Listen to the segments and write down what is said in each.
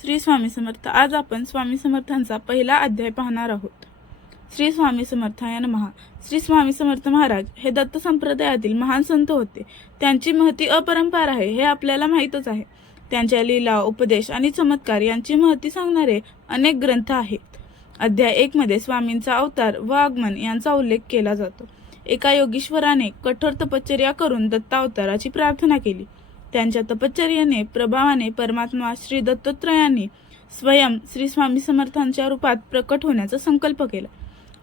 श्री स्वामी समर्थ. आज आपण स्वामी समर्थांचा पहिला अध्याय पाहणार आहोत. श्री स्वामी समर्थाय महा श्री स्वामी समर्थ महाराज हे दत्त संप्रदायातील महान संत होते. त्यांची महती अपरंपार आहे हे आपल्याला माहीतच आहे. त्यांच्या लीला उपदेश आणि चमत्कार यांची महती सांगणारे अनेक ग्रंथ आहेत. अध्याय एक मध्ये स्वामींचा अवतार व आगमन यांचा उल्लेख केला जातो. एका योगीश्वराने कठोर तपश्चर्या करून दत्ता अवताराची प्रार्थना केली. त्यांच्या तपश्चर्याने प्रभावाने परमात्मा श्री दत्तत्रयांनी स्वयं श्री स्वामी समर्थांच्या रूपात प्रकट होण्याचा संकल्प केला.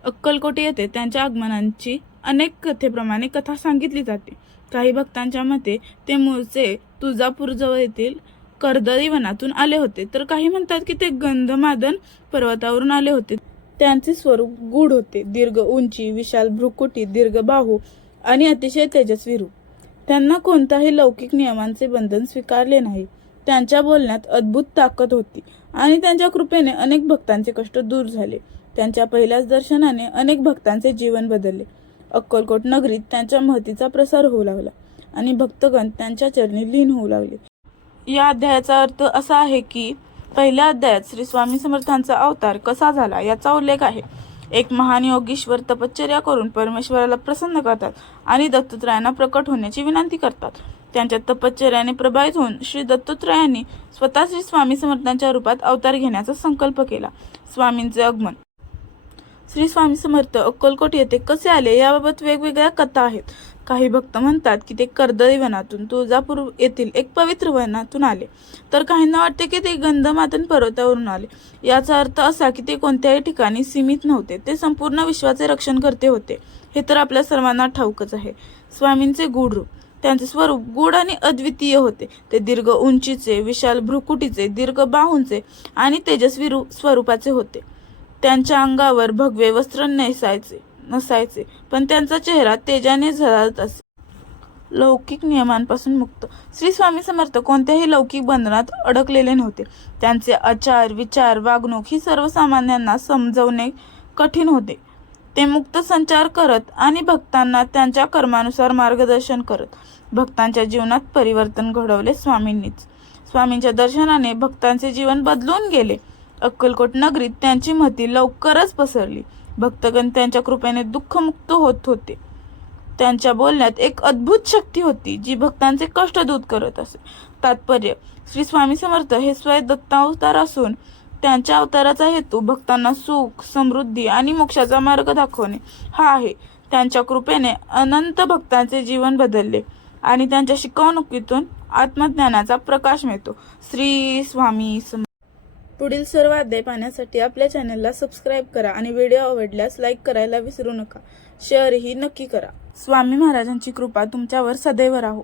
अक्कलकोटे येथे त्यांच्या आगमनांची अनेक कथेप्रमाणे कथा सांगितली जाते. काही भक्तांच्या मते ते मूळचे तुळजापूरजवळ येथील कर्दळी वनातून आले होते. तर काही म्हणतात की ते गंधमादन पर्वतावरून आले होते. त्यांचे स्वरूप गूढ होते. दीर्घ उंची विशाल भ्रुकुटी दीर्घ बाहू आणि अतिशय तेजस्वी रूप. त्यांना कोणताही लौकिक नियमांचे बंधन स्वीकारले नाही. त्यांच्या बोलण्यात अद्भुत ताकद होती आणि त्यांच्या कृपेने अनेक भक्तांचे कष्ट दूर झाले. त्यांच्या पहिल्याच दर्शनाने अनेक भक्तांचे जीवन बदलले. अक्कलकोट नगरीत त्यांच्या महतीचा प्रसार होऊ लागला आणि भक्तगण त्यांच्या चरणी लीन होऊ लागले. या अध्यायाचा अर्थ असा आहे की पहिल्या अध्यायात श्री स्वामी समर्थांचा अवतार कसा झाला याचा उल्लेख आहे. एक महान योगीश्वर तपश्चर्या करून परमेश्वराला प्रसन्न करतात आणि दत्तत्रयांना प्रकट होण्याची विनंती करतात. त्यांच्या तपश्चर्याने प्रभावित होऊन श्री दत्तत्रयांनी स्वतः श्री स्वामी समर्थांच्या रूपात अवतार घेण्याचा संकल्प केला. स्वामींचे आगमन. श्री स्वामी समर्थ अक्कलकोट येथे कसे आले याबाबत वेगवेगळ्या कथा आहेत. काही भक्त म्हणतात की ते कर्दळी वनातून तुळजापूर येथील एक पवित्र वनातून आले. तर काहींना वाटते की ते गंधमातन पर्वतावरून आले. याचा अर्थ असा की ते कोणत्याही ठिकाणी सीमित नव्हते. ते संपूर्ण विश्वाचे रक्षण करते होते. हे तर आपल्या सर्वांना ठाऊकच आहे. स्वामींचे गूढ रूप त्यांचे स्वरूप गूढ आणि अद्वितीय होते. ते दीर्घ उंचीचे विशाल भ्रुकुटीचे दीर्घ बाहूंचे आणि तेजस्वी रूप स्वरूपाचे होते. त्यांच्या अंगावर भगवे वस्त्र नेसायचे. नसायचे. पण त्यांचा चेहरा तेजाने झळाळत असे. लौकिक नियमांपासून मुक्त. श्री स्वामी समर्थ कोणत्याही लौकिक बंधनात अडकलेले नव्हते. त्यांचे आचार विचार वागणूक ही सर्वसामान्यांना समजवणे कठीण होते. ते मुक्त संचार करत आणि भक्तांना त्यांच्या कर्मानुसार मार्गदर्शन करत. भक्तांच्या जीवनात परिवर्तन घडवले स्वामींनीच. स्वामींच्या दर्शनाने भक्तांचे जीवन बदलून गेले. अक्कलकोट नगरीत त्यांची महती लवकरच पसरली. भक्तगण त्यांच्या कृपेने दुःखमुक्त होत होते. त्यांच्या बोलण्यात एक अद्भुत शक्ती होती जी भक्तांचे कष्ट दूर करत असे. तात्पर्य श्री स्वामी समर्थ हे स्वयं दत्तावतार असून त्यांच्या अवताराचा हेतू भक्तांना सुख समृद्धी आणि मोक्षाचा मार्ग दाखवणे. हा आहे त्यांच्या कृपेने अनंत भक्तांचे जीवन बदलले आणि त्यांच्या शिकवणुकीतून आत्मज्ञानाचा प्रकाश मिळतो. श्री स्वामी सम पुढील सर्व अध्याय पाहण्यासाठी आपल्या चॅनलला सबस्क्राईब करा आणि व्हिडिओ आवडल्यास लाईक करायला विसरू नका. शेअरही नक्की करा. स्वामी महाराजांची कृपा तुमच्यावर सदैव राहो.